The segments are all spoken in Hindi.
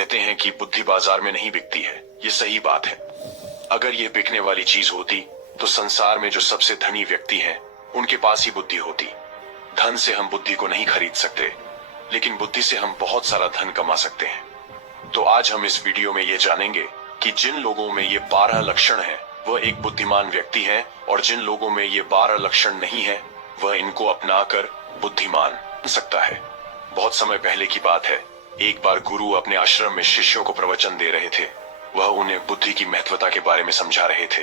कहते हैं कि बुद्धि बाजार में नहीं बिकती है। ये सही बात है। अगर ये बिकने वाली चीज होती तो संसार में जो सबसे धनी व्यक्ति हैं, उनके पास ही बुद्धि होती। धन से हम बुद्धि को नहीं खरीद सकते, लेकिन बुद्धि से हम बहुत सारा धन कमा सकते हैं। तो आज हम इस वीडियो में ये जानेंगे कि जिन लोगों में ये 12 लक्षण हैं, वह एक बुद्धिमान व्यक्ति है, और जिन लोगों में ये 12 लक्षण नहीं है, वह इनको अपनाकर बुद्धिमान बन सकता है। बहुत समय पहले की बात है, एक बार गुरु अपने आश्रम में शिष्यों को प्रवचन दे रहे थे। वह उन्हें बुद्धि की महत्वता के बारे में समझा रहे थे।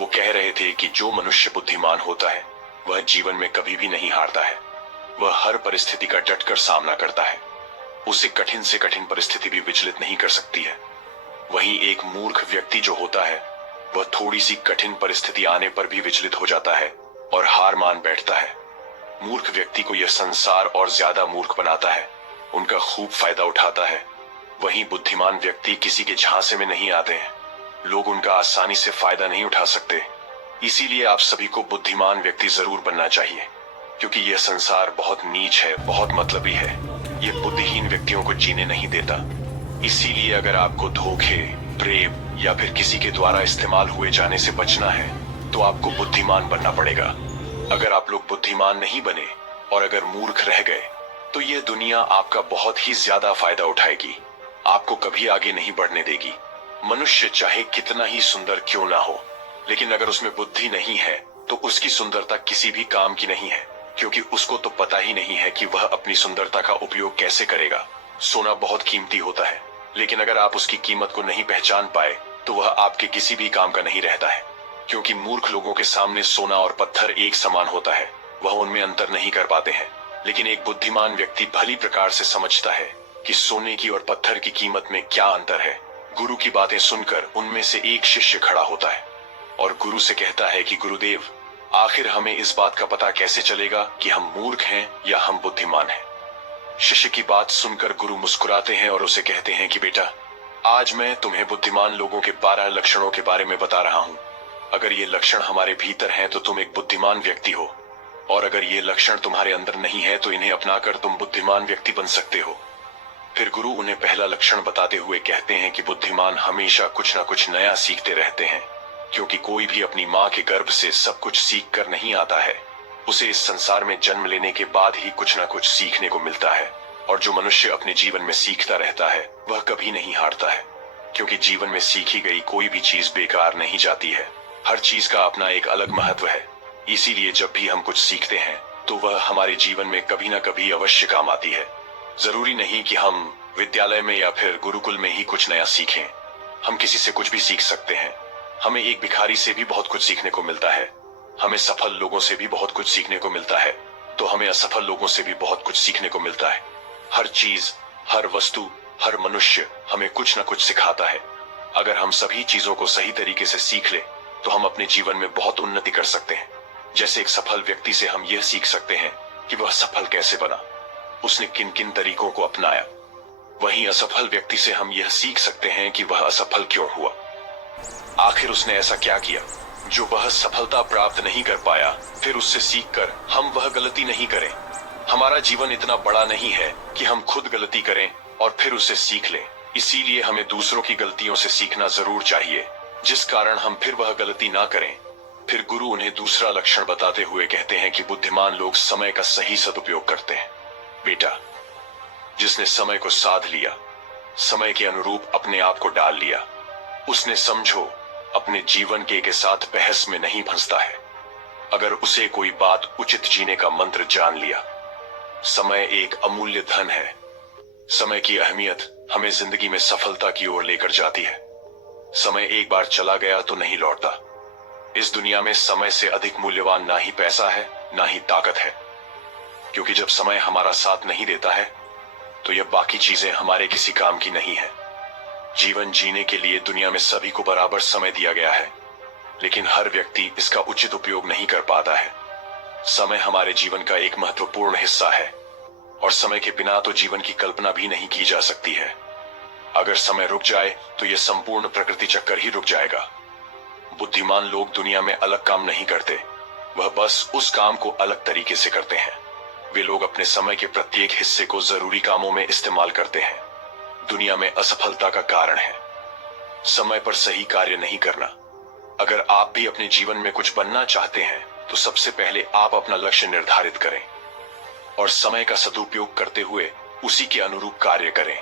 वो कह रहे थे कि जो मनुष्य बुद्धिमान होता है, वह जीवन में कभी भी नहीं हारता है। वह हर परिस्थिति का डटकर सामना करता है। उसे कठिन से कठिन परिस्थिति भी विचलित नहीं कर सकती है। वहीं एक मूर्ख व्यक्ति जो होता है, वह थोड़ी सी कठिन परिस्थिति आने पर भी विचलित हो जाता है और हार मान बैठता है। मूर्ख व्यक्ति को यह संसार और ज्यादा मूर्ख बनाता है, उनका खूब फायदा उठाता है। वहीं बुद्धिमान व्यक्ति किसी के झांसे में नहीं आते हैं। लोग उनका आसानी से फायदा नहीं उठा सकते। इसीलिए आप सभी को बुद्धिमान व्यक्ति जरूर बनना चाहिए, क्योंकि यह संसार बहुत नीच है, बहुत मतलबी है। यह बुद्धिहीन व्यक्तियों को जीने नहीं देता। इसीलिए अगर आपको धोखे, प्रेम या फिर किसी के द्वारा इस्तेमाल हुए जाने से बचना है, तो आपको बुद्धिमान बनना पड़ेगा। अगर आप लोग बुद्धिमान नहीं बने और अगर मूर्ख रह गए, तो यह दुनिया आपका बहुत ही ज्यादा फायदा उठाएगी, आपको कभी आगे नहीं बढ़ने देगी। मनुष्य चाहे कितना ही सुंदर क्यों ना हो, लेकिन अगर उसमें बुद्धि नहीं है, तो उसकी सुंदरता किसी भी काम की नहीं है, क्योंकि उसको तो पता ही नहीं है कि वह अपनी सुंदरता का उपयोग कैसे करेगा। सोना बहुत कीमती होता है, लेकिन अगर आप उसकी कीमत को नहीं पहचान पाए, तो वह आपके किसी भी काम का नहीं रहता है। क्योंकि मूर्ख लोगों के सामने सोना और पत्थर एक समान होता है, वह उनमें अंतर नहीं कर पाते हैं। लेकिन एक बुद्धिमान व्यक्ति भली प्रकार से समझता है कि सोने की और पत्थर की कीमत में क्या अंतर है। गुरु की बातें सुनकर उनमें से एक शिष्य खड़ा होता है और गुरु से कहता है कि गुरुदेव, आखिर हमें इस बात का पता कैसे चलेगा कि हम मूर्ख हैं या हम बुद्धिमान हैं। शिष्य की बात सुनकर गुरु मुस्कुराते हैं और उसे कहते हैं कि बेटा, आज मैं तुम्हें बुद्धिमान लोगों के 12 लक्षणों के बारे में बता रहा हूँ। अगर ये लक्षण हमारे भीतर हैं, तो तुम एक बुद्धिमान व्यक्ति हो, और अगर ये लक्षण तुम्हारे अंदर नहीं है, तो इन्हें अपनाकर तुम बुद्धिमान व्यक्ति बन सकते हो। फिर गुरु उन्हें पहला लक्षण बताते हुए कहते हैं कि बुद्धिमान हमेशा कुछ न कुछ नया सीखते रहते हैं, क्योंकि कोई भी अपनी माँ के गर्भ से सब कुछ सीख कर नहीं आता है। उसे इस संसार में जन्म लेने के बाद ही कुछ न कुछ सीखने को मिलता है। और जो मनुष्य अपने जीवन में सीखता रहता है, वह कभी नहीं हारता है, क्योंकि जीवन में सीखी गई कोई भी चीज बेकार नहीं जाती है। हर चीज का अपना एक अलग महत्व है। इसीलिए जब भी हम कुछ सीखते हैं, तो वह हमारे जीवन में कभी न कभी अवश्य काम आती है। जरूरी नहीं कि हम विद्यालय में या फिर गुरुकुल में ही कुछ नया सीखें। हम किसी से कुछ भी सीख सकते हैं। हमें एक भिखारी से भी बहुत कुछ सीखने को मिलता है। हमें सफल लोगों से भी बहुत कुछ सीखने को मिलता है, तो हमें असफल लोगों से भी बहुत कुछ सीखने को मिलता है। हर चीज, हर वस्तु, हर मनुष्य हमें कुछ न कुछ सिखाता है। अगर हम सभी चीजों को सही तरीके से सीख ले, तो हम अपने जीवन में बहुत उन्नति कर सकते हैं। जैसे एक सफल व्यक्ति से हम यह सीख सकते हैं कि वह सफल कैसे बना, उसने किन किन तरीकों को अपनाया। वहीं असफल व्यक्ति से हम यह सीख सकते हैं कि वह असफल क्यों हुआ। आखिर उसने ऐसा क्या किया जो वह सफलता प्राप्त नहीं कर पाया। फिर उससे सीखकर हम वह गलती नहीं करें। हमारा जीवन इतना बड़ा नहीं है कि हम खुद गलती करें और फिर उसे सीख लें। इसीलिए हमें दूसरों की गलतियों से सीखना जरूर चाहिए, जिस कारण हम फिर वह गलती ना करें। फिर गुरु उन्हें दूसरा लक्षण बताते हुए कहते हैं कि बुद्धिमान लोग समय का सही सदुपयोग करते हैं। बेटा, जिसने समय को साध लिया, समय के अनुरूप अपने आप को डाल लिया, उसने समझो अपने जीवन के साथ बहस में नहीं फंसता है। अगर उसे कोई बात उचित जीने का मंत्र जान लिया। समय एक अमूल्य धन है। समय की अहमियत हमें जिंदगी में सफलता की ओर लेकर जाती है। समय एक बार चला गया तो नहीं लौटता। इस दुनिया में समय से अधिक मूल्यवान ना ही पैसा है, ना ही ताकत है, क्योंकि जब समय हमारा साथ नहीं देता है, तो यह बाकी चीजें हमारे किसी काम की नहीं है। जीवन जीने के लिए दुनिया में सभी को बराबर समय दिया गया है, लेकिन हर व्यक्ति इसका उचित उपयोग नहीं कर पाता है। समय हमारे जीवन का एक महत्वपूर्ण हिस्सा है, और समय के बिना तो जीवन की कल्पना भी नहीं की जा सकती है। अगर समय रुक जाए, तो यह संपूर्ण प्रकृति चक्कर ही रुक जाएगा। बुद्धिमान लोग दुनिया में अलग काम नहीं करते, वह बस उस काम को अलग तरीके से करते हैं। वे लोग अपने समय के प्रत्येक हिस्से को जरूरी कामों में इस्तेमाल करते हैं। दुनिया में असफलता का कारण है। समय पर सही कार्य नहीं करना। अगर आप भी अपने जीवन में कुछ बनना चाहते हैं तो सबसे पहले आप अपना लक्ष्य निर्धारित करें और समय का सदुपयोग करते हुए उसी के अनुरूप कार्य करें।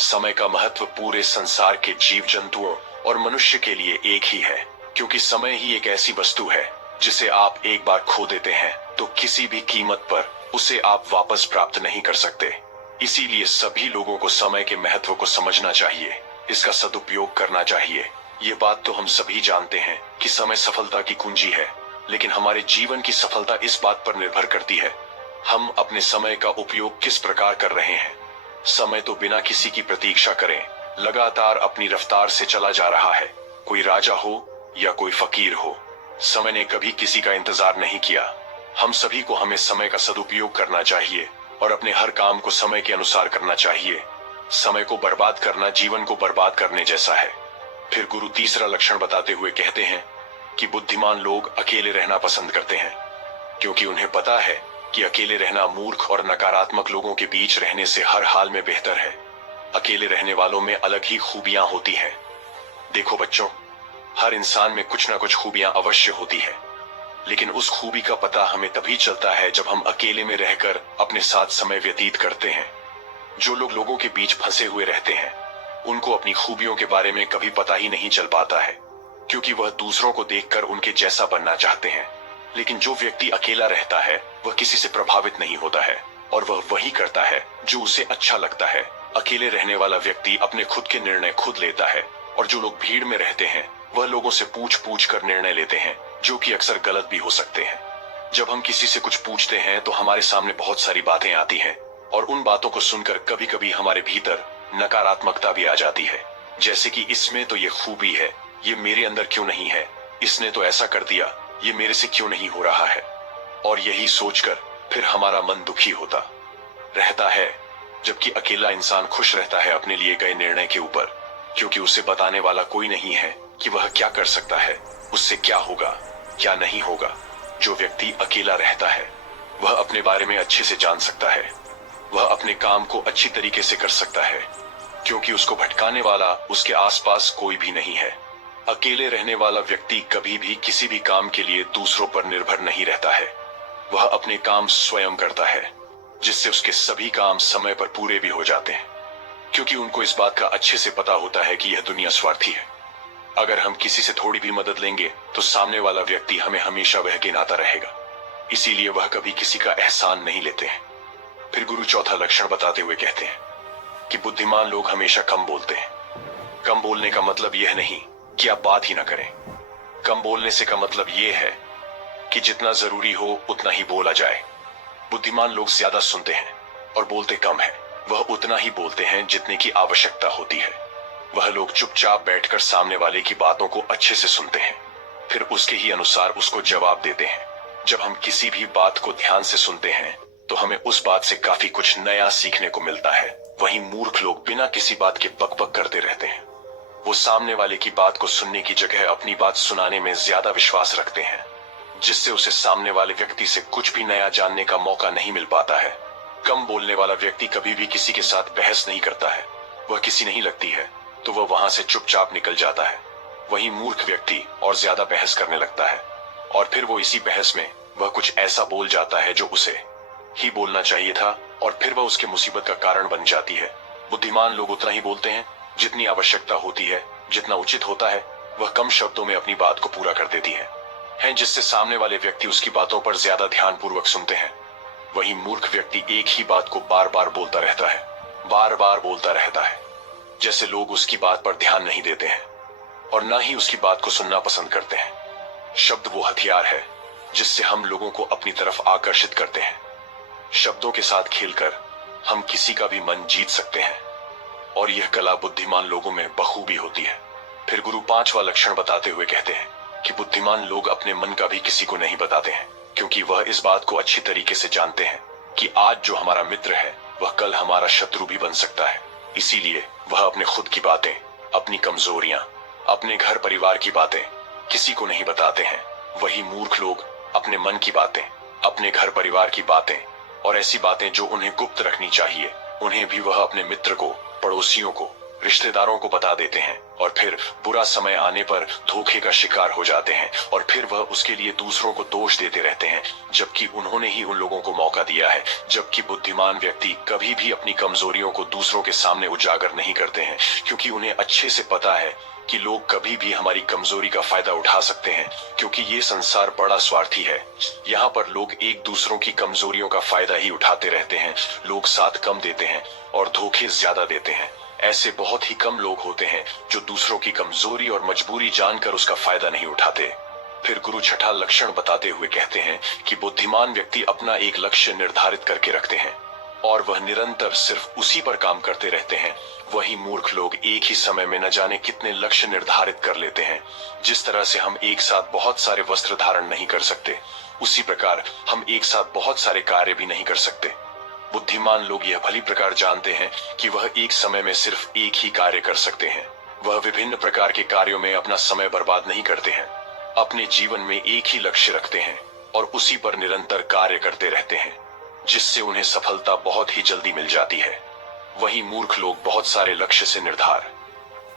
समय का महत्व पूरे संसार के जीव जंतुओं और मनुष्य के लिए एक ही है, क्योंकि समय ही एक ऐसी वस्तु है जिसे आप एक बार खो देते हैं तो किसी भी कीमत पर उसे आप वापस प्राप्त नहीं कर सकते। इसीलिए सभी लोगों को समय के महत्व को समझना चाहिए, इसका सदुपयोग करना चाहिए। ये बात तो हम सभी जानते हैं कि समय सफलता की कुंजी है, लेकिन हमारे जीवन की सफलता इस बात पर निर्भर करती है हम अपने समय का उपयोग किस प्रकार कर रहे हैं। समय तो बिना किसी की प्रतीक्षा करें लगातार अपनी रफ्तार से चला जा रहा है। कोई राजा हो या कोई फकीर हो, समय ने कभी किसी का इंतजार नहीं किया। हम सभी को हमें समय का सदुपयोग करना चाहिए और अपने हर काम को समय के अनुसार करना चाहिए। समय को बर्बाद करना जीवन को बर्बाद करने जैसा है। फिर गुरु तीसरा लक्षण बताते हुए कहते हैं कि बुद्धिमान लोग अकेले रहना पसंद करते हैं, क्योंकि उन्हें पता है कि अकेले रहना मूर्ख और नकारात्मक लोगों के बीच रहने से हर हाल में बेहतर है। अकेले रहने वालों में अलग ही खूबियां होती हैं। देखो बच्चों, हर इंसान में कुछ ना कुछ खूबियां अवश्य होती है, लेकिन उस खूबी का पता हमें तभी चलता है जब हम अकेले में रहकर अपने साथ समय व्यतीत करते हैं। जो लोग लोगों के बीच फंसे हुए रहते हैं उनको अपनी खूबियों के बारे में कभी पता ही नहीं चल पाता है, क्योंकि वह दूसरों को देखकर उनके जैसा बनना चाहते हैं। लेकिन जो व्यक्ति अकेला रहता है वह किसी से प्रभावित नहीं होता है और वह वही करता है जो उसे अच्छा लगता है। अकेले रहने वाला व्यक्ति अपने खुद के निर्णय खुद लेता है, और जो लोग भीड़ में रहते हैं वह लोगों से पूछ पूछ कर निर्णय लेते हैं, जो कि अक्सर गलत भी हो सकते हैं। जब हम किसी से कुछ पूछते हैं तो हमारे सामने बहुत सारी बातें आती हैं, और उन बातों को सुनकर कभी कभी हमारे भीतर नकारात्मकता भी आ जाती है, जैसे कि इसमें तो ये खूबी है, ये मेरे अंदर क्यों नहीं है, इसने तो ऐसा कर दिया, ये मेरे से क्यों नहीं हो रहा है। और यही सोचकर फिर हमारा मन दुखी होता रहता है, जबकि अकेला इंसान खुश रहता है अपने लिए गए निर्णय के ऊपर, क्योंकि उसे बताने वाला कोई नहीं है कि वह क्या कर सकता है, उससे क्या होगा क्या नहीं होगा। जो व्यक्ति अकेला रहता है वह अपने बारे में अच्छे से जान सकता है, वह अपने काम को अच्छी तरीके से कर सकता है, क्योंकि उसको भटकाने वाला उसके आसपास कोई भी नहीं है। अकेले रहने वाला व्यक्ति कभी भी किसी भी काम के लिए दूसरों पर निर्भर नहीं रहता है। वह अपने काम स्वयं करता है, जिससे उसके सभी काम समय पर पूरे भी हो जाते हैं, क्योंकि उनको इस बात का अच्छे से पता होता है कि यह दुनिया स्वार्थी है। अगर हम किसी से थोड़ी भी मदद लेंगे तो सामने वाला व्यक्ति हमें हमेशा वह गिनाता रहेगा, इसीलिए वह कभी किसी का एहसान नहीं लेते हैं। फिर गुरु चौथा लक्षण बताते हुए कहते हैं कि बुद्धिमान लोग हमेशा कम बोलते हैं। कम बोलने का मतलब यह नहीं कि आप बात ही ना करें। कम बोलने से का मतलब यह है कि जितना जरूरी हो उतना ही बोला जाए। बुद्धिमान लोग ज्यादा सुनते हैं और बोलते कम है। वह उतना ही बोलते हैं जितने की आवश्यकता होती है। वह लोग चुपचाप बैठकर सामने वाले की बातों को अच्छे से सुनते हैं, फिर उसके ही अनुसार उसको जवाब देते हैं। जब हम किसी भी बात को ध्यान से सुनते हैं तो हमें उस बात से काफी कुछ नया सीखने को मिलता है। वहीं मूर्ख लोग बिना किसी बात के बकबक करते रहते हैं। वो सामने वाले की बात को सुनने की जगह अपनी बात सुनाने में ज्यादा विश्वास रखते हैं, जिससे उसे सामने वाले व्यक्ति से कुछ भी नया जानने का मौका नहीं मिल पाता है। कम बोलने वाला व्यक्ति कभी भी किसी के साथ बहस नहीं करता है। वह किसी नहीं लगती है तो वह वहां से चुपचाप निकल जाता है। वहीं मूर्ख व्यक्ति और ज्यादा बहस करने लगता है, और फिर वो इसी बहस में वह कुछ ऐसा बोल जाता है जो उसे ही बोलना चाहिए था, और फिर वह उसके मुसीबत का कारण बन जाती है। बुद्धिमान लोग उतना ही बोलते हैं जितनी आवश्यकता होती है, जितना उचित होता है। वह कम शब्दों में अपनी बात को पूरा कर देती है, जिससे सामने वाले व्यक्ति उसकी बातों पर ज्यादा ध्यान पूर्वक सुनते हैं। वही मूर्ख व्यक्ति एक ही बात को बार बार बोलता रहता है, बार बार बोलता रहता है, जैसे लोग उसकी बात पर ध्यान नहीं देते हैं और न ही उसकी बात को सुनना पसंद करते हैं। शब्द वो हथियार है जिससे हम लोगों को अपनी तरफ आकर्षित करते हैं। शब्दों के साथ खेलकर हम किसी का भी मन जीत सकते हैं, और यह कला बुद्धिमान लोगों में बखूबी होती है। फिर गुरु पांचवा लक्षण बताते हुए कहते हैं कि बुद्धिमान लोग अपने मन का भी किसी को नहीं बताते हैं, क्योंकि वह इस बात को अच्छी तरीके से जानते हैं कि आज जो हमारा मित्र है वह कल हमारा शत्रु भी बन सकता है। इसीलिए वह अपने खुद की बातें, अपनी कमजोरियां, अपने घर परिवार की बातें किसी को नहीं बताते हैं। वही मूर्ख लोग अपने मन की बातें, अपने घर परिवार की बातें और ऐसी बातें जो उन्हें गुप्त रखनी चाहिए, उन्हें भी वह अपने मित्र को, पड़ोसियों को, रिश्तेदारों को बता देते हैं और फिर बुरा समय आने पर धोखे का शिकार हो जाते हैं और फिर वह उसके लिए दूसरों को दोष देते रहते हैं, जबकि उन्होंने ही उन लोगों को मौका दिया है। जबकि बुद्धिमान व्यक्ति कभी भी अपनी कमजोरियों को दूसरों के सामने उजागर नहीं करते हैं, क्योंकि उन्हें अच्छे से पता है कि लोग कभी भी हमारी कमजोरी का फायदा उठा सकते हैं, क्योंकि ये संसार बड़ा स्वार्थी है। यहाँ पर लोग एक दूसरों की कमजोरियों का फायदा ही उठाते रहते हैं। लोग साथ कम देते हैं और धोखे ज्यादा देते हैं। ऐसे बहुत ही कम लोग होते हैं जो दूसरों की कमजोरी और मजबूरी जानकर उसका फायदा नहीं उठाते। फिर गुरु छठा लक्षण बताते हुए कहते हैं कि बुद्धिमान व्यक्ति अपना एक लक्ष्य निर्धारित करके रखते हैं और वह निरंतर सिर्फ उसी पर काम करते रहते हैं। वही मूर्ख लोग एक ही समय में न जाने कितने लक्ष्य निर्धारित कर लेते हैं। जिस तरह से हम एक साथ बहुत सारे वस्त्र धारण नहीं कर सकते, उसी प्रकार हम एक साथ बहुत सारे कार्य भी नहीं कर सकते। बुद्धिमान लोग यह भली प्रकार जानते हैं कि वह एक समय में सिर्फ एक ही कार्य कर सकते हैं। वह विभिन्न प्रकार के कार्यों में अपना समय बर्बाद नहीं करते हैं। अपने जीवन में एक ही लक्ष्य रखते हैं और उसी पर निरंतर कार्य करते रहते हैं, जिससे उन्हें सफलता बहुत ही जल्दी मिल जाती है। वही मूर्ख लोग बहुत सारे लक्ष्य से निर्धार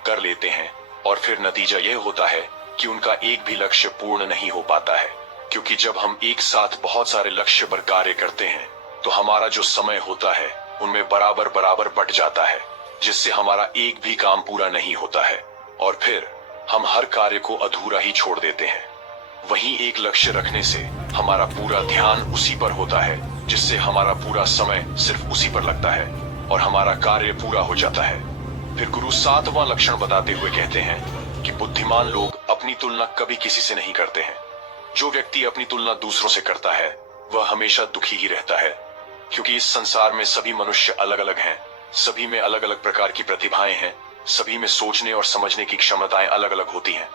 कर लेते हैं और फिर नतीजा यह होता है कि उनका एक भी लक्ष्य पूर्ण नहीं हो पाता है, क्योंकि जब हम एक साथ बहुत सारे लक्ष्य पर कार्य करते हैं तो हमारा जो समय होता है उनमें बराबर बराबर बट जाता है, जिससे हमारा एक भी काम पूरा नहीं होता है और फिर हम हर कार्य को अधूरा ही छोड़ देते हैं। वहीं एक लक्ष्य रखने से हमारा पूरा ध्यान उसी पर होता है, जिससे हमारा पूरा समय सिर्फ उसी पर लगता है और हमारा कार्य पूरा हो जाता है। फिर गुरु सातवां लक्षण बताते हुए कहते हैं कि बुद्धिमान लोग अपनी तुलना कभी किसी से नहीं करते हैं। जो व्यक्ति अपनी तुलना दूसरों से करता है वह हमेशा दुखी ही रहता है, क्योंकि इस संसार में सभी मनुष्य अलग अलग हैं, सभी में अलग अलग प्रकार की प्रतिभाएं हैं, सभी में सोचने और समझने की क्षमताएं अलग अलग होती हैं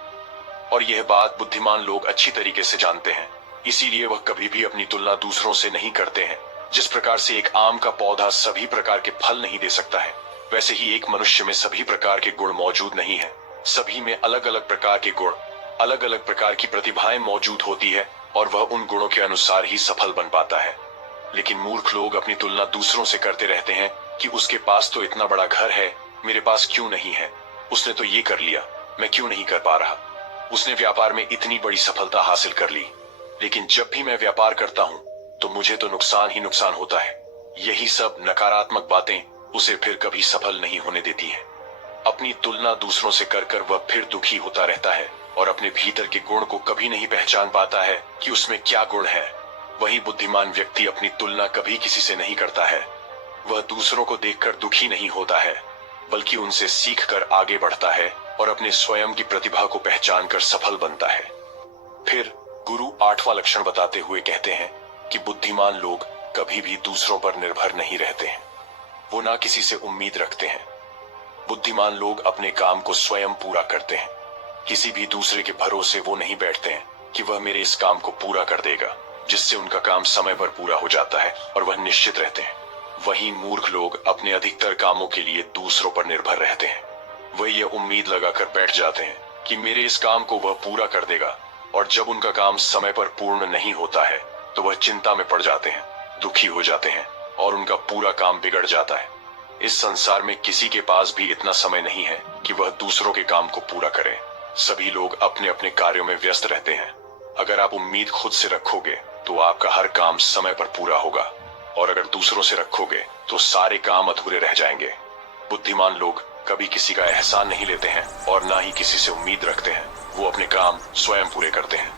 और यह बात बुद्धिमान लोग अच्छी तरीके से जानते हैं। इसीलिए वह कभी भी अपनी तुलना दूसरों से नहीं करते हैं। जिस प्रकार से एक आम का पौधा सभी प्रकार के फल नहीं दे सकता है, वैसे ही एक मनुष्य में सभी प्रकार के गुण मौजूद नहीं है। सभी में अलग अलग प्रकार के गुण, अलग अलग प्रकार की प्रतिभाएं मौजूद होती है और वह उन गुणों के अनुसार ही सफल बन पाता है। लेकिन मूर्ख लोग अपनी तुलना दूसरों से करते रहते हैं कि उसके पास तो इतना बड़ा घर है, मेरे पास क्यों नहीं है? उसने तो ये कर लिया, मैं क्यों नहीं कर पा रहा? उसने व्यापार में इतनी बड़ी सफलता हासिल कर ली, लेकिन जब भी मैं व्यापार करता हूँ तो मुझे तो नुकसान ही नुकसान होता है। यही सब नकारात्मक बातें उसे फिर कभी सफल नहीं होने देती हैं। अपनी तुलना दूसरों से कर कर वह फिर दुखी होता रहता है और अपने भीतर के गुण को कभी नहीं पहचान पाता है कि उसमें क्या गुण है। वही बुद्धिमान व्यक्ति अपनी तुलना कभी किसी से नहीं करता है। वह दूसरों को देखकर दुखी नहीं होता है, बल्कि उनसे सीखकर आगे बढ़ता है और अपने स्वयं की प्रतिभा को पहचान कर सफल बनता है। फिर गुरु आठवां लक्षण बताते हुए कहते हैं कि बुद्धिमान लोग कभी भी दूसरों पर निर्भर नहीं रहते हैं। वो ना किसी से उम्मीद रखते हैं। बुद्धिमान लोग अपने काम को स्वयं पूरा करते हैं। किसी भी दूसरे के भरोसे वो नहीं बैठते हैं कि वह मेरे इस काम को पूरा कर देगा, जिससे उनका काम समय पर पूरा हो जाता है और वह निश्चित रहते हैं। वहीं मूर्ख लोग अपने अधिकतर कामों के लिए दूसरों पर निर्भर रहते हैं। वह ये उम्मीद लगाकर बैठ जाते हैं कि मेरे इस काम को वह पूरा कर देगा, और जब उनका काम समय पर पूर्ण नहीं होता है तो वह चिंता में पड़ जाते हैं, दुखी हो जाते हैं और उनका पूरा काम बिगड़ जाता है। इस संसार में किसी के पास भी इतना समय नहीं है कि वह दूसरों के काम को पूरा करे। सभी लोग अपने अपने कार्यों में व्यस्त रहते हैं। अगर आप उम्मीद खुद से रखोगे तो आपका हर काम समय पर पूरा होगा, और अगर दूसरों से रखोगे तो सारे काम अधूरे रह जाएंगे। बुद्धिमान लोग कभी किसी का एहसान नहीं लेते हैं और ना ही किसी से उम्मीद रखते हैं। वो अपने काम स्वयं पूरे करते हैं।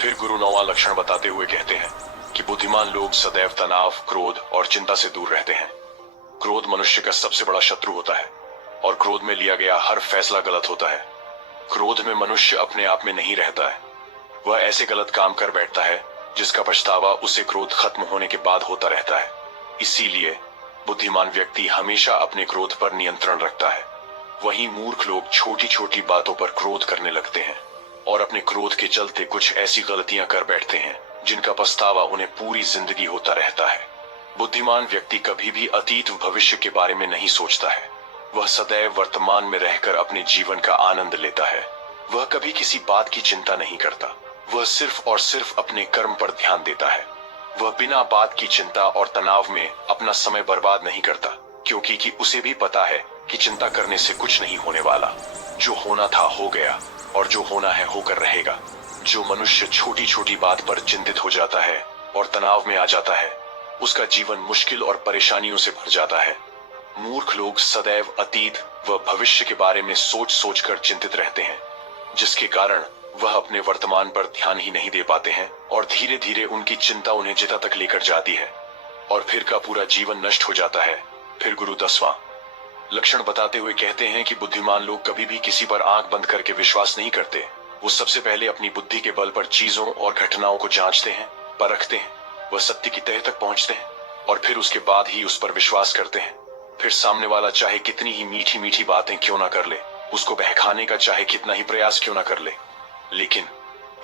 फिर गुरु नौवां लक्षण बताते हुए कहते हैं कि बुद्धिमान लोग सदैव तनाव, क्रोध और चिंता से दूर रहते हैं। क्रोध मनुष्य का सबसे बड़ा शत्रु होता है और क्रोध में लिया गया हर फैसला गलत होता है। क्रोध में मनुष्य अपने आप में नहीं रहता है। वह ऐसे गलत काम कर बैठता है जिसका पछतावा उसे क्रोध खत्म होने के बाद होता रहता है। इसीलिए बुद्धिमान व्यक्ति हमेशा अपने क्रोध पर नियंत्रण रखता है। वहीं मूर्ख लोग छोटी छोटी बातों पर क्रोध करने लगते हैं और अपने क्रोध के चलते कुछ ऐसी गलतियां कर बैठते हैं जिनका पछतावा उन्हें पूरी जिंदगी होता रहता है। बुद्धिमान व्यक्ति कभी भी अतीत भविष्य के बारे में नहीं सोचता है। वह सदैव वर्तमान में रहकर अपने जीवन का आनंद लेता है। वह कभी किसी बात की चिंता नहीं करता। वह सिर्फ और सिर्फ अपने कर्म पर ध्यान देता है। वह बिना बात की चिंता और तनाव में अपना समय बर्बाद नहीं करता। क्योंकि कि उसे भी पता है कि चिंता करने से कुछ नहीं होने वाला। जो होना था हो गया, और जो होना है होकर रहेगा। जो मनुष्य छोटी छोटी बात पर चिंतित हो जाता है और तनाव में आ जाता है, उसका जीवन मुश्किल और परेशानियों से भर जाता है। मूर्ख लोग सदैव अतीत व भविष्य के बारे में सोच सोच कर चिंतित रहते हैं, जिसके कारण वह अपने वर्तमान पर ध्यान ही नहीं दे पाते हैं, और धीरे धीरे उनकी चिंता उन्हें जिता तक लेकर जाती है, और फिर का पूरा जीवन नष्ट हो जाता है। फिर गुरु 10वां लक्षण बताते हुए कहते हैं कि बुद्धिमान लोग कभी भी किसी पर आंख बंद करके विश्वास नहीं करते। वो सबसे पहले अपनी बुद्धि के बल पर चीजों और घटनाओं को जांचते हैं, परखते हैं, वह सत्य की तह तक पहुंचते हैं, और फिर उसके बाद ही उस पर विश्वास करते हैं। फिर सामने वाला चाहे कितनी ही मीठी मीठी बातें क्यों ना कर ले, उसको बहकाने का चाहे कितना ही प्रयास क्यों ना कर ले, लेकिन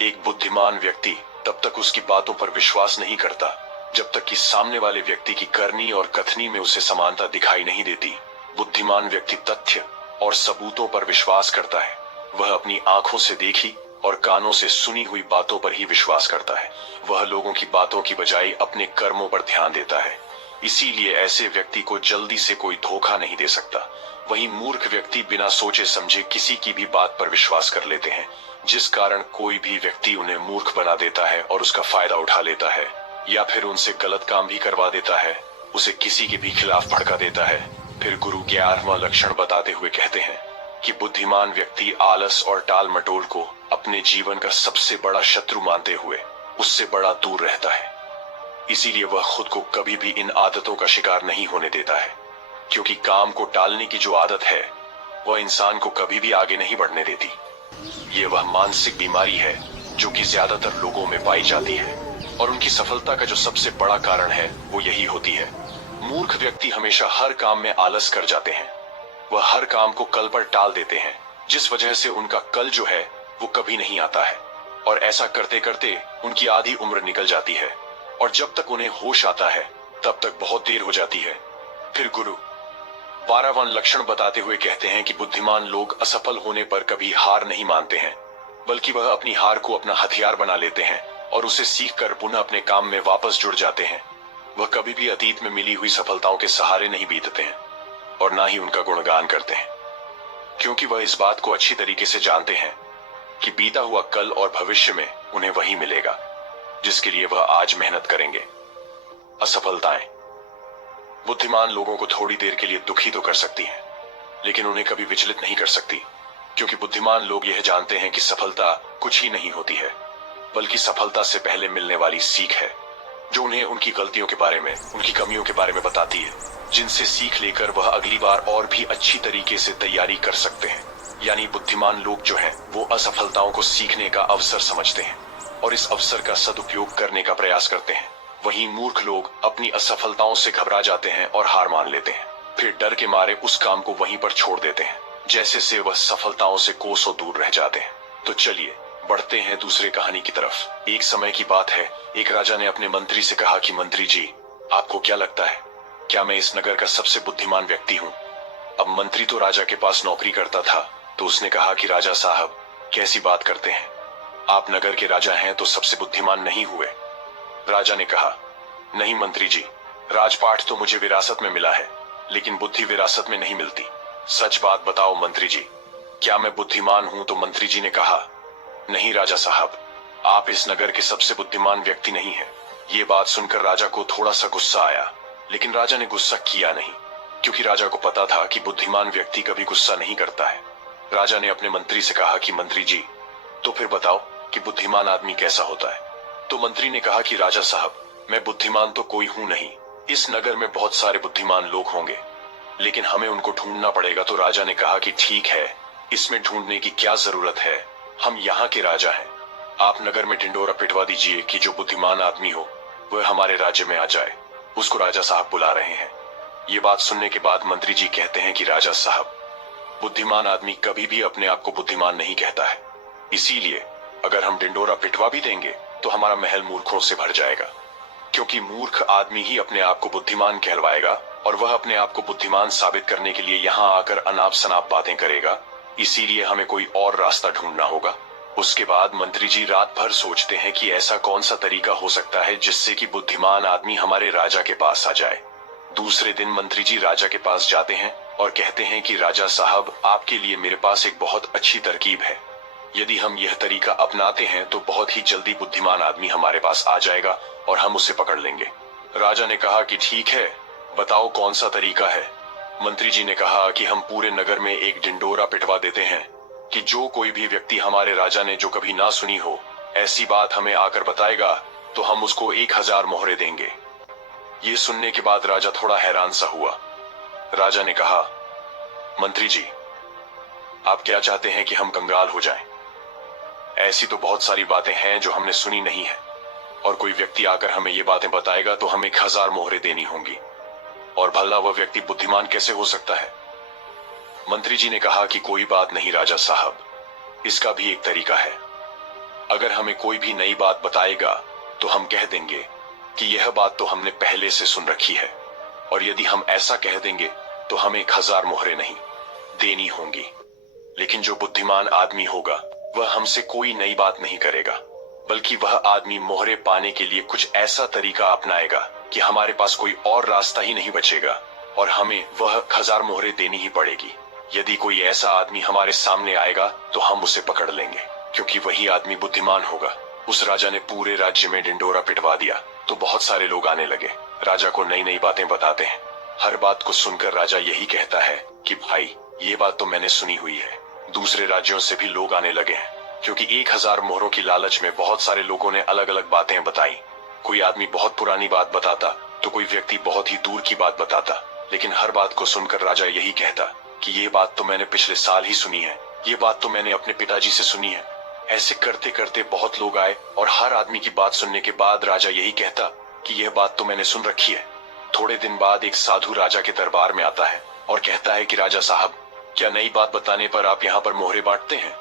एक बुद्धिमान व्यक्ति तब तक उसकी बातों पर विश्वास नहीं करता जब तक कि सामने वाले व्यक्ति की करनी और कथनी में उसे समानता दिखाई नहीं देती। बुद्धिमान व्यक्ति तथ्य और सबूतों पर विश्वास करता है। वह अपनी आंखों से देखी और कानों से सुनी हुई बातों पर ही विश्वास करता है। वह लोगों की बातों की बजाय अपने कर्मों पर ध्यान देता है। इसीलिए ऐसे व्यक्ति को जल्दी से कोई धोखा नहीं दे सकता। वहीं मूर्ख व्यक्ति बिना सोचे समझे किसी की भी बात पर विश्वास कर लेते हैं, जिस कारण कोई भी व्यक्ति उन्हें मूर्ख बना देता है और उसका फायदा उठा लेता है, या फिर उनसे गलत काम भी करवा देता है, उसे किसी के भी खिलाफ भड़का देता है। फिर गुरु 11वां लक्षण बताते हुए कहते हैं कि बुद्धिमान व्यक्ति आलस और टाल मटोल को अपने जीवन का सबसे बड़ा शत्रु मानते हुए उससे बड़ा दूर रहता है। इसीलिए वह खुद को कभी भी इन आदतों का शिकार नहीं होने देता है, क्योंकि काम को टालने की जो आदत है वह इंसान को कभी भी आगे नहीं बढ़ने देती। ये वह मानसिक बीमारी है जो कि ज्यादातर लोगों में पाई जाती है, और उनकी सफलता का जो सबसे बड़ा कारण है वो यही होती है। मूर्ख व्यक्ति हमेशा हर काम में आलस कर जाते हैं। वह हर काम को कल पर टाल देते हैं, जिस वजह से उनका कल जो है वो कभी नहीं आता है, और ऐसा करते करते उनकी आधी उम्र निकल जाती है, और जब तक उन्हें होश आता है तब तक बहुत देर हो जाती है। फिर गुरु 12वां लक्षण बताते हुए कहते हैं कि बुद्धिमान लोग असफल होने पर कभी हार नहीं मानते हैं, बल्कि वह अपनी हार को अपना हथियार बना लेते हैं और उसे सीख कर पुनः अपने काम में वापस जुड़ जाते हैं। वह कभी भी अतीत में मिली हुई सफलताओं के सहारे नहीं बीतते हैं, और ना ही उनका गुणगान करते हैं, क्योंकि वह इस बात को अच्छी तरीके से जानते हैं कि बीता हुआ कल और भविष्य में उन्हें वही मिलेगा जिसके लिए वह आज मेहनत करेंगे। असफलताएं बुद्धिमान लोगों को थोड़ी देर के लिए दुखी तो कर सकती हैं, लेकिन उन्हें कभी विचलित नहीं कर सकती, क्योंकि बुद्धिमान लोग यह जानते हैं कि सफलता कुछ ही नहीं होती है, बल्कि सफलता से पहले मिलने वाली सीख है, जो उन्हें उनकी गलतियों के बारे में, उनकी कमियों के बारे में बताती है, जिनसे सीख लेकर वह अगली बार और भी अच्छी तरीके से तैयारी कर सकते हैं। यानी बुद्धिमान लोग जो हैं, वो असफलताओं को सीखने का अवसर समझते हैं और इस अवसर का सदुपयोग करने का प्रयास करते हैं। वहीं मूर्ख लोग अपनी असफलताओं से घबरा जाते हैं और हार मान लेते हैं, फिर डर के मारे उस काम को वहीं पर छोड़ देते हैं, जैसे से वह सफलताओं से कोसों दूर रह जाते हैं। तो चलिए बढ़ते हैं दूसरी कहानी की तरफ। एक समय की बात है, एक राजा ने अपने मंत्री से कहा कि मंत्री जी, आपको क्या लगता है, क्या मैं इस नगर का सबसे बुद्धिमान व्यक्ति हूँ? अब मंत्री तो राजा के पास नौकरी करता था, तो उसने कहा कि राजा साहब, कैसी बात करते हैं, आप नगर के राजा हैं तो सबसे बुद्धिमान नहीं हुए। राजा ने कहा, नहीं मंत्री जी, राजपाट तो मुझे विरासत में मिला है, लेकिन बुद्धि विरासत में नहीं मिलती। सच बात बताओ मंत्री जी, क्या मैं बुद्धिमान हूँ? तो मंत्री जी ने कहा, नहीं राजा साहब, आप इस नगर के सबसे बुद्धिमान व्यक्ति नहीं हैं। ये बात सुनकर राजा को थोड़ा सा गुस्सा आया, लेकिन राजा ने गुस्सा किया नहीं, क्योंकि राजा को पता था कि बुद्धिमान व्यक्ति कभी गुस्सा नहीं करता है। राजा ने अपने मंत्री से कहा कि मंत्री जी, तो फिर बताओ कि बुद्धिमान आदमी कैसा होता है? तो मंत्री ने कहा कि राजा साहब, मैं बुद्धिमान तो कोई हूं नहीं, इस नगर में बहुत सारे बुद्धिमान लोग होंगे, लेकिन हमें उनको ढूंढना पड़ेगा। तो राजा ने कहा कि ठीक है, इसमें ढूंढने की क्या जरूरत है, हम यहाँ के राजा हैं। आप नगर में ढिंडोरा पिटवा दीजिए कि जो बुद्धिमान आदमी हो वह हमारे राज्य में आ जाए, उसको राजा साहब बुला रहे हैं। ये बात सुनने के बाद मंत्री जी कहते हैं कि राजा साहब, बुद्धिमान आदमी कभी भी अपने आप को बुद्धिमान नहीं कहता है, इसीलिए अगर हम ढिंडोरा पिटवा भी देंगे तो हमारा महल मूर्खों से भर जाएगा, क्योंकि मूर्ख आदमी ही अपने आप को बुद्धिमान कहलवाएगा, और वह अपने आप को बुद्धिमान साबित करने के लिए यहाँ आकर अनाप शनाप बातें करेगा। इसीलिए हमें कोई और रास्ता ढूंढना होगा। उसके बाद मंत्री जी रात भर सोचते हैं कि ऐसा कौन सा तरीका हो सकता है जिससे कि बुद्धिमान आदमी हमारे राजा के पास आ जाए। दूसरे दिन मंत्री जी राजा के पास जाते हैं और कहते हैं कि राजा साहब, आपके लिए मेरे पास एक बहुत अच्छी तरकीब है। यदि हम यह तरीका अपनाते हैं तो बहुत ही जल्दी बुद्धिमान आदमी हमारे पास आ जाएगा और हम उसे पकड़ लेंगे। राजा ने कहा कि ठीक है, बताओ कौन सा तरीका है। मंत्री जी ने कहा कि हम पूरे नगर में एक ढिंडोरा पिटवा देते हैं कि जो कोई भी व्यक्ति हमारे राजा ने जो कभी ना सुनी हो ऐसी बात हमें आकर बताएगा तो हम उसको 1000 मोहरे देंगे। ये सुनने के बाद राजा थोड़ा हैरान सा हुआ। राजा ने कहा, मंत्री जी, आप क्या चाहते हैं कि हम कंगाल हो जाएं? ऐसी तो बहुत सारी बातें हैं जो हमने सुनी नहीं है, और कोई व्यक्ति आकर हमें ये बातें बताएगा तो हमें 1000 मोहरे देनी होंगी, और भला वह व्यक्ति बुद्धिमान कैसे हो सकता है? मंत्री जी ने कहा कि कोई बात नहीं राजा साहब, इसका भी एक तरीका है। अगर हमें कोई भी नई बात बताएगा तो हम कह देंगे कि यह बात तो हमने पहले से सुन रखी है, और यदि हम ऐसा कह देंगे तो हमें 1000 मोहरे नहीं देनी होंगी। लेकिन जो बुद्धिमान आदमी होगा वह हमसे कोई नई बात नहीं करेगा, बल्कि वह आदमी मोहरे पाने के लिए कुछ ऐसा तरीका अपनाएगा कि हमारे पास कोई और रास्ता ही नहीं बचेगा और हमें वह 1000 मोहरे देनी ही पड़ेगी। यदि कोई ऐसा आदमी हमारे सामने आएगा तो हम उसे पकड़ लेंगे, क्योंकि वही आदमी बुद्धिमान होगा। उस राजा ने पूरे राज्य में ढिंडोरा पिटवा दिया तो बहुत सारे लोग आने लगे, राजा को नई नई बातें बताते हैं। हर बात को सुनकर राजा यही कहता है कि भाई, ये बात तो मैंने सुनी हुई है। दूसरे राज्यों से भी लोग आने लगे हैं, क्योंकि 1000 मोहरों की लालच में बहुत सारे लोगों ने अलग अलग बातें बताई। कोई आदमी बहुत पुरानी बात बताता तो कोई व्यक्ति बहुत ही दूर की बात बताता, लेकिन हर बात को सुनकर राजा यही कहता कि ये बात तो मैंने पिछले साल ही सुनी है, ये बात तो मैंने अपने पिताजी से सुनी है। ऐसे करते करते बहुत लोग आए और हर आदमी की बात सुनने के बाद राजा यही कहता कि यह बात तो मैंने सुन रखी है। थोड़े दिन बाद एक साधु राजा के दरबार में आता है और कहता है कि राजा साहब, क्या नई बात बताने पर आप यहाँ पर मोहरे बांटते हैं?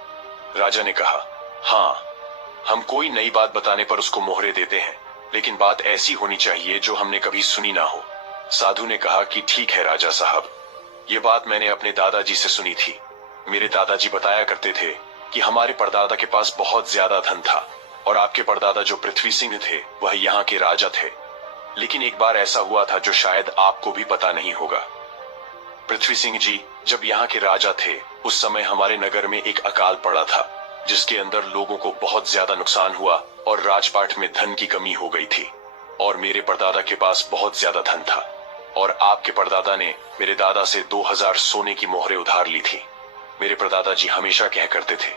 राजा ने कहा, हाँ, हम कोई नई बात बताने पर उसको मोहरे देते हैं, लेकिन बात ऐसी होनी चाहिए जो हमने कभी सुनी ना हो। साधु ने कहा कि ठीक है राजा साहब, ये बात मैंने अपने दादाजी से सुनी थी। मेरे दादाजी बताया करते थे कि हमारे परदादा के पास बहुत ज्यादा धन था, और आपके परदादा जो पृथ्वी सिंह थे वह यहाँ के राजा थे। लेकिन एक बार ऐसा हुआ था जो शायद आपको भी पता नहीं होगा। पृथ्वी सिंह जी जब यहाँ के राजा थे उस समय हमारे नगर में एक अकाल पड़ा था, जिसके अंदर लोगों को बहुत ज्यादा नुकसान हुआ और राजपाट में धन की कमी हो गई थी। और मेरे परदादा के पास बहुत ज्यादा धन था, और आपके परदादा ने मेरे दादा से 2000 सोने की मोहरें उधार ली थी। मेरे परदादा जी हमेशा कह करते थे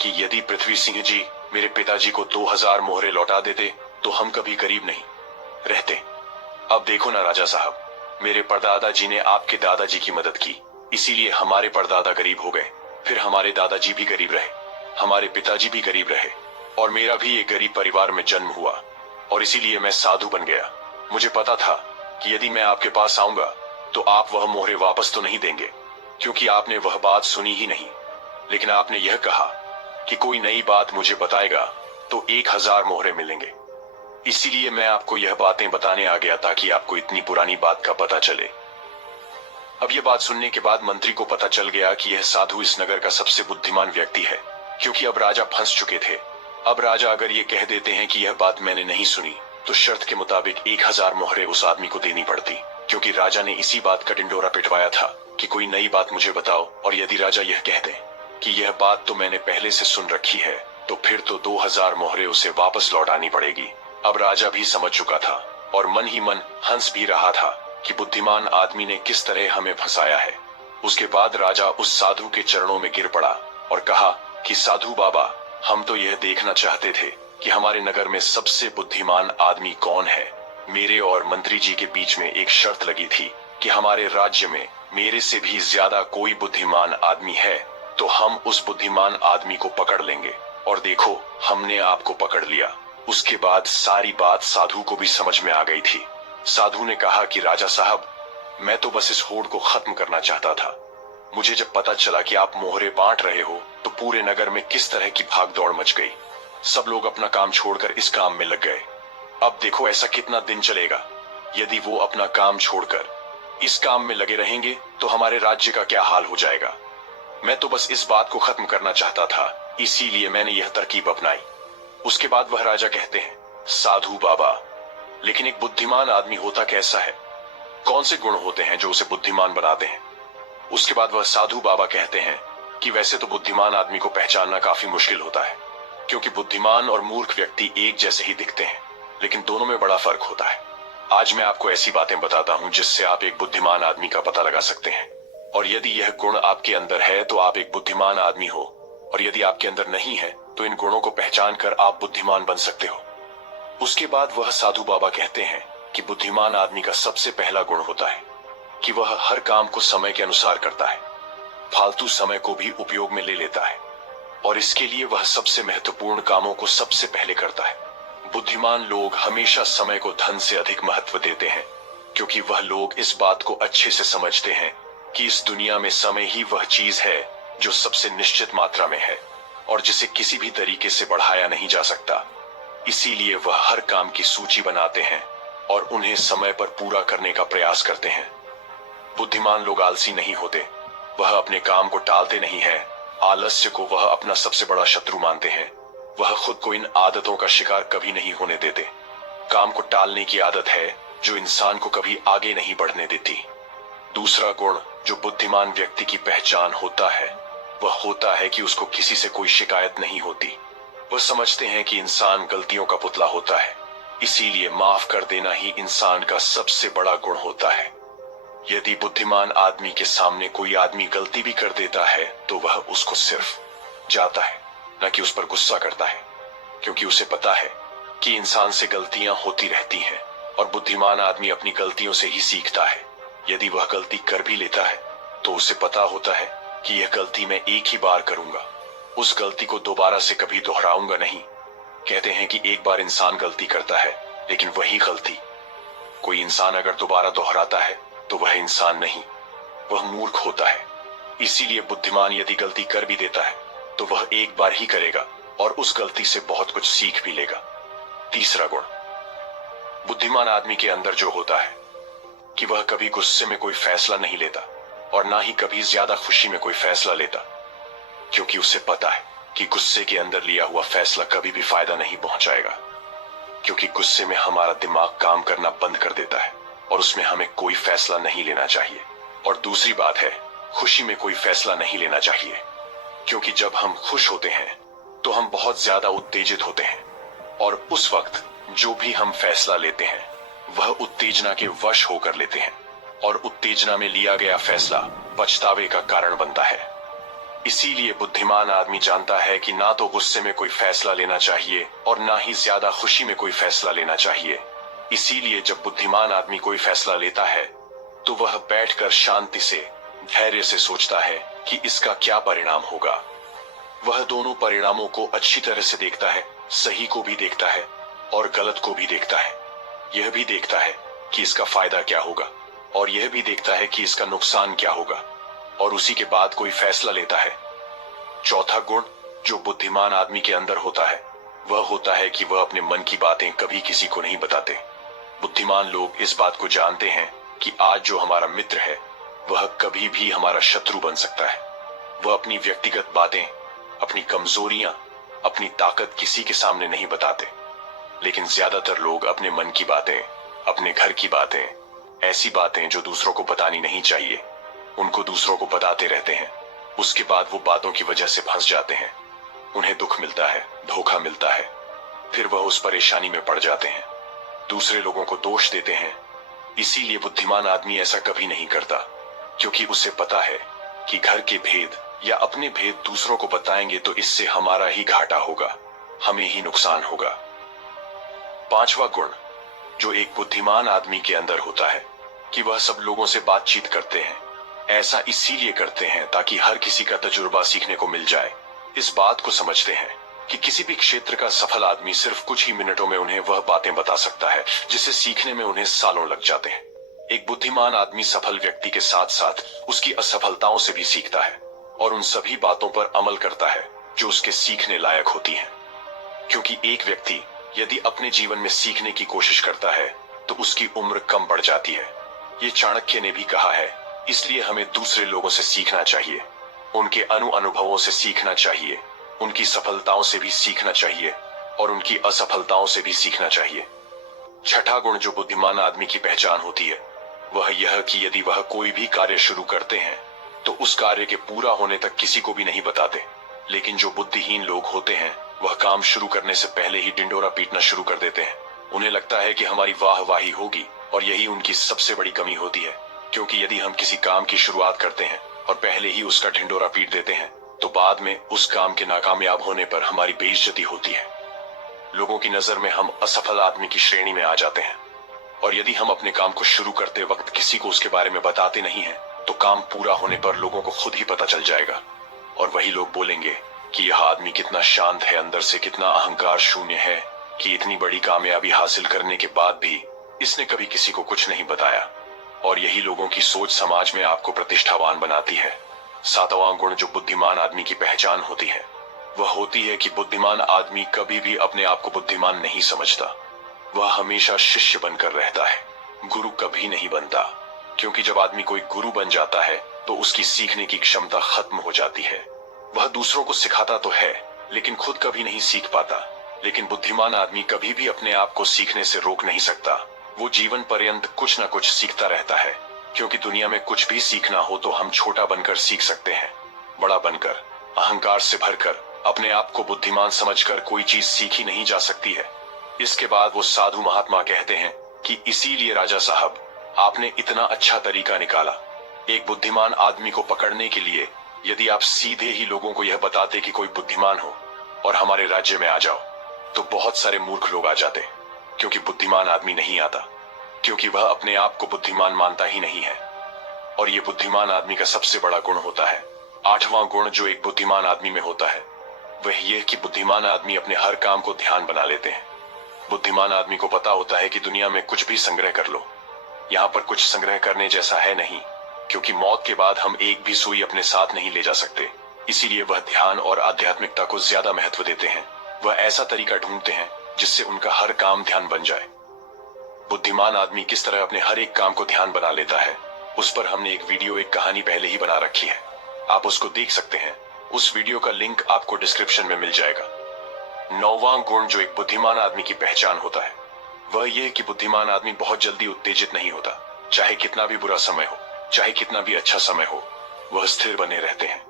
कि यदि पृथ्वी सिंह जी मेरे पिताजी को 2000 मोहरे लौटा देते तो हम कभी गरीब नहीं रहते। अब देखो ना राजा साहब, मेरे परदादा जी ने आपके दादाजी की मदद की, इसीलिए हमारे परदादा गरीब हो गए। फिर हमारे दादाजी भी गरीब रहे, हमारे पिताजी भी गरीब रहे, और मेरा भी एक गरीब परिवार में जन्म हुआ, और इसीलिए मैं साधु बन गया। मुझे पता था कि यदि मैं आपके पास आऊंगा तो आप वह मोहरे वापस तो नहीं देंगे, क्योंकि आपने वह बात सुनी ही नहीं। लेकिन आपने यह कहा कि कोई नई बात मुझे बताएगा तो 1000 मोहरे मिलेंगे। इसीलिए मैं आपको यह बातें बताने आ गया ताकि आपको इतनी पुरानी बात का पता चले। अब यह बात सुनने के बाद मंत्री को पता चल गया कि यह साधु इस नगर का सबसे बुद्धिमान व्यक्ति है, क्योंकि अब राजा फंस चुके थे। अब राजा अगर ये कह देते हैं कि यह बात मैंने नहीं सुनी तो शर्त के मुताबिक 1000 मोहरे उस आदमी को देनी पड़ती, क्योंकि राजा ने इसी बात का ढिंडोरा पिटवाया था कि कोई नई बात मुझे बताओ। और यदि राजा यह कह दे कि यह बात तो मैंने पहले से सुन रखी है तो फिर तो 2000 मोहरे उसे वापस लौटानी पड़ेगी। अब राजा भी समझ चुका था और मन ही मन हंस भी रहा था कि बुद्धिमान आदमी ने किस तरह हमें फंसाया है। उसके बाद राजा उस साधु के चरणों में गिर पड़ा और कहा कि साधु बाबा, हम तो यह देखना चाहते थे कि हमारे नगर में सबसे बुद्धिमान आदमी कौन है। मेरे और मंत्री जी के बीच में एक शर्त लगी थी कि हमारे राज्य में मेरे से भी ज्यादा कोई बुद्धिमान आदमी है तो हम उस बुद्धिमान आदमी को पकड़ लेंगे, और देखो हमने आपको पकड़ लिया। उसके बाद सारी बात साधु को भी समझ में आ गई थी। साधु ने कहा कि राजा साहब, मैं तो बस इस होड़ को खत्म करना चाहता था। मुझे जब पता चला कि आप मोहरे बांट रहे हो तो पूरे नगर में किस तरह की भागदौड़ मच गई। सब लोग अपना काम छोड़कर इस काम में लग गए। अब देखो ऐसा कितना दिन चलेगा। यदि वो अपना काम छोड़कर इस काम में लगे रहेंगे तो हमारे राज्य का क्या हाल हो जाएगा। मैं तो बस इस बात को खत्म करना चाहता था, इसीलिए मैंने यह तरकीब अपनाई। उसके बाद वह राजा कहते हैं, साधु बाबा, लेकिन एक बुद्धिमान आदमी होता कैसा है? कौन से गुण होते हैं जो उसे बुद्धिमान बनाते हैं। उसके बाद वह साधु बाबा कहते हैं कि वैसे तो बुद्धिमान आदमी को पहचानना काफी मुश्किल होता है, क्योंकि बुद्धिमान और मूर्ख व्यक्ति एक जैसे ही दिखते हैं, लेकिन दोनों में बड़ा फर्क होता है। आज मैं आपको ऐसी बातें बताता हूं जिससे आप एक बुद्धिमान आदमी का पता लगा सकते हैं। और यदि यह गुण आपके अंदर है तो आप एक बुद्धिमान आदमी हो, और यदि आपके अंदर नहीं है तो इन गुणों को पहचान कर आप बुद्धिमान बन सकते हो। उसके बाद वह साधु बाबा कहते हैं कि बुद्धिमान आदमी का सबसे पहला गुण होता है कि वह हर काम को समय के अनुसार करता है, फालतू समय को भी उपयोग में ले लेता है, और इसके लिए वह सबसे महत्वपूर्ण कामों को सबसे पहले करता है। बुद्धिमान लोग हमेशा समय को धन से अधिक महत्व देते हैं, क्योंकि वह लोग इस बात को अच्छे से समझते हैं कि इस दुनिया में समय ही वह चीज है जो सबसे निश्चित मात्रा में है और जिसे किसी भी तरीके से बढ़ाया नहीं जा सकता। इसीलिए वह हर काम की सूची बनाते हैं और उन्हें समय पर पूरा करने का प्रयास करते हैं। बुद्धिमान लोग आलसी नहीं होते, वह अपने काम को टालते नहीं है। आलस्य को वह अपना सबसे बड़ा शत्रु मानते हैं। वह खुद को इन आदतों का शिकार कभी नहीं होने देते। काम को टालने की आदत है जो इंसान को कभी आगे नहीं बढ़ने देती। दूसरा गुण जो बुद्धिमान व्यक्ति की पहचान होता है वह होता है कि उसको किसी से कोई शिकायत नहीं होती। वह समझते हैं कि इंसान गलतियों का पुतला होता है, इसीलिए माफ कर देना ही इंसान का सबसे बड़ा गुण होता है। यदि बुद्धिमान आदमी के सामने कोई आदमी गलती भी कर देता है तो वह उसको सिर्फ जाता है, न कि उस पर गुस्सा करता है, क्योंकि उसे पता है कि इंसान से गलतियां होती रहती हैं और बुद्धिमान आदमी अपनी गलतियों से ही सीखता है। यदि वह गलती कर भी लेता है तो उसे पता होता है कि यह गलती मैं एक ही बार करूंगा, उस गलती को दोबारा से कभी दोहराऊंगा नहीं। कहते हैं कि एक बार इंसान गलती करता है, लेकिन वही गलती कोई इंसान अगर दोबारा दोहराता है तो वह इंसान नहीं, वह मूर्ख होता है। इसीलिए बुद्धिमान यदि गलती कर भी देता है तो वह एक बार ही करेगा और उस गलती से बहुत कुछ सीख भी लेगा। तीसरा गुण बुद्धिमान आदमी के अंदर जो होता है कि वह कभी गुस्से में कोई फैसला नहीं लेता और ना ही कभी ज्यादा खुशी में कोई फैसला लेता, क्योंकि उसे पता है कि गुस्से के अंदर लिया हुआ फैसला कभी भी फायदा नहीं पहुंचाएगा, क्योंकि गुस्से में हमारा दिमाग काम करना बंद कर देता है और उसमें हमें कोई फैसला नहीं लेना चाहिए। और दूसरी बात है, खुशी में कोई फैसला नहीं लेना चाहिए, क्योंकि जब हम खुश होते हैं तो हम बहुत ज्यादा उत्तेजित होते हैं, और उस वक्त जो भी हम फैसला लेते हैं वह उत्तेजना के वश होकर लेते हैं, और उत्तेजना में लिया गया फैसला पछतावे का कारण बनता है। इसीलिए बुद्धिमान आदमी जानता है कि ना तो गुस्से में कोई फैसला लेना चाहिए और ना ही ज्यादा खुशी में कोई फैसला लेना चाहिए। इसीलिए जब बुद्धिमान आदमी कोई फैसला लेता है तो वह बैठकर शांति से, धैर्य से सोचता है कि इसका क्या परिणाम होगा। वह दोनों परिणामों को अच्छी तरह से देखता है, सही को भी देखता है और गलत को भी देखता है। यह भी देखता है कि इसका फायदा क्या होगा और यह भी देखता है कि इसका नुकसान क्या होगा, और उसी के बाद कोई फैसला लेता है। चौथा गुण जो बुद्धिमान आदमी के अंदर होता है वह होता है कि वह अपने मन की बातें कभी किसी को नहीं बताते। बुद्धिमान लोग इस बात को जानते हैं कि आज जो हमारा मित्र है वह कभी भी हमारा शत्रु बन सकता है। वह अपनी व्यक्तिगत बातें, अपनी कमजोरियां, अपनी ताकत किसी के सामने नहीं बताते, लेकिन ज्यादातर लोग अपने मन की बातें, अपने घर की बातें, ऐसी बातें जो दूसरों को बतानी नहीं चाहिए, उनको दूसरों को बताते रहते हैं। उसके बाद वो बातों की वजह से फंस जाते हैं, उन्हें दुख मिलता है, धोखा मिलता है, फिर वह उस परेशानी में पड़ जाते हैं, दूसरे लोगों को दोष देते हैं। इसीलिए बुद्धिमान आदमी ऐसा कभी नहीं करता, क्योंकि उसे पता है कि घर के भेद या अपने भेद दूसरों को बताएंगे तो इससे हमारा ही घाटा होगा, हमें ही नुकसान होगा। पांचवा गुण जो एक बुद्धिमान आदमी के अंदर होता है कि वह सब लोगों से बातचीत करते हैं। ऐसा इसीलिए करते हैं ताकि हर किसी का तजुर्बा सीखने को मिल जाए। इस बात को समझते हैं कि किसी भी क्षेत्र का सफल आदमी सिर्फ कुछ ही मिनटों में उन्हें वह बातें बता सकता है जिसे सीखने में उन्हें सालों लग जाते हैं। एक बुद्धिमान आदमी सफल व्यक्ति के साथ साथ उसकी असफलताओं से भी सीखता है और उन सभी बातों पर अमल करता है जो उसके सीखने लायक होती हैं। क्योंकि एक व्यक्ति यदि अपने जीवन में सीखने की कोशिश करता है तो उसकी उम्र कम बढ़ जाती है। ये चाणक्य ने भी कहा है। इसलिए हमें दूसरे लोगों से सीखना चाहिए, उनके अनुभवों से सीखना चाहिए, उनकी सफलताओं से भी सीखना चाहिए और उनकी असफलताओं से भी सीखना चाहिए। छठा गुण जो बुद्धिमान आदमी की पहचान होती है वह यह कि यदि वह कोई भी कार्य शुरू करते हैं तो उस कार्य के पूरा होने तक किसी को भी नहीं बताते। लेकिन जो बुद्धिहीन लोग होते हैं वह काम शुरू करने से पहले ही डिंडोरा पीटना शुरू कर देते हैं। उन्हें लगता है कि हमारी वाहवाही होगी, और यही उनकी सबसे बड़ी कमी होती है, क्योंकि यदि हम किसी काम की शुरुआत करते हैं और पहले ही उसका ढिंडोरा पीट देते हैं तो बाद में उस काम के नाकामयाब होने पर हमारी बेइज्जती होती है। लोगों की नजर में हम असफल आदमी की श्रेणी में आ जाते हैं, और यदि हम अपने काम को शुरू करते वक्त किसी को उसके बारे में बताते नहीं हैं तो काम पूरा होने पर लोगों को खुद ही पता चल जाएगा, और वही लोग बोलेंगे कि यह आदमी कितना शांत है, अंदर से कितना अहंकार शून्य है कि इतनी बड़ी कामयाबी हासिल करने के बाद भी इसने कभी किसी को कुछ नहीं बताया। और यही लोगों की सोच समाज में आपको प्रतिष्ठावान बनाती है। सातवां गुण जो बुद्धिमान आदमी की पहचान होती है वह होती है कि बुद्धिमान आदमी कभी भी अपने आप को बुद्धिमान नहीं समझता। वह हमेशा शिष्य बनकर रहता है, गुरु कभी नहीं बनता, क्योंकि जब आदमी कोई गुरु बन जाता है तो उसकी सीखने की क्षमता खत्म हो जाती है। वह दूसरों को सिखाता तो है लेकिन खुद कभी नहीं सीख पाता। लेकिन बुद्धिमान आदमी कभी भी अपने आप को सीखने से रोक नहीं सकता। वो जीवन पर्यंत कुछ न कुछ सीखता रहता है, क्योंकि दुनिया में कुछ भी सीखना हो तो हम छोटा बनकर सीख सकते हैं। बड़ा बनकर, अहंकार से भरकर, अपने आप को बुद्धिमान समझकर कोई चीज सीखी नहीं जा सकती है। इसके बाद वो साधु महात्मा कहते हैं कि इसीलिए राजा साहब आपने इतना अच्छा तरीका निकाला। एक बुद्धिमान आदमी को पकड़ने के लिए यदि आप सीधे ही लोगों को यह बताते कि कोई बुद्धिमान हो और हमारे राज्य में आ जाओ तो बहुत सारे मूर्ख लोग आ जाते, क्योंकि बुद्धिमान आदमी नहीं आता, क्योंकि वह अपने आप को बुद्धिमान मानता ही नहीं है। और ये बुद्धिमान आदमी का सबसे बड़ा गुण होता है। आठवां गुण जो एक बुद्धिमान आदमी में होता है वह यह कि बुद्धिमान आदमी अपने हर काम को ध्यान बना लेते हैं। बुद्धिमान आदमी को पता होता है कि दुनिया में कुछ भी संग्रह कर लो, यहाँ पर कुछ संग्रह करने जैसा है नहीं, क्योंकि मौत के बाद हम एक भी सुई अपने साथ नहीं ले जा सकते। इसीलिए वह ध्यान और आध्यात्मिकता को ज्यादा महत्व देते हैं। वह ऐसा तरीका ढूंढते हैं जिससे उनका हर काम ध्यान बन जाए। बुद्धिमान आदमी किस तरह अपने हर एक काम को ध्यान बना लेता है उस पर हमने एक वीडियो, एक कहानी पहले ही बना रखी है, आप उसको देख सकते हैं। उस वीडियो का लिंक आपको डिस्क्रिप्शन में मिल जाएगा। नौवां गुण जो एक बुद्धिमान आदमी की पहचान होता है वह यह कि बुद्धिमान आदमी बहुत जल्दी उत्तेजित नहीं होता। चाहे कितना भी बुरा समय हो, चाहे कितना भी अच्छा समय हो, वह स्थिर बने रहते हैं,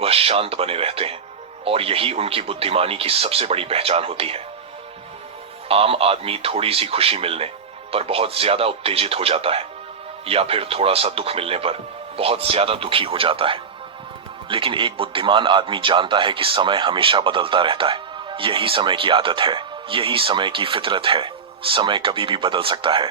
वह शांत बने रहते हैं, और यही उनकी बुद्धिमानी की सबसे बड़ी पहचान होती है। आम आदमी थोड़ी सी खुशी मिलने पर बहुत ज्यादा उत्तेजित हो जाता है, या फिर थोड़ा सा दुख मिलने पर बहुत ज्यादा दुखी हो जाता है। लेकिन एक बुद्धिमान आदमी जानता है कि समय हमेशा बदलता रहता है। यही समय की आदत है, यही समय की फितरत है। समय कभी भी बदल सकता है,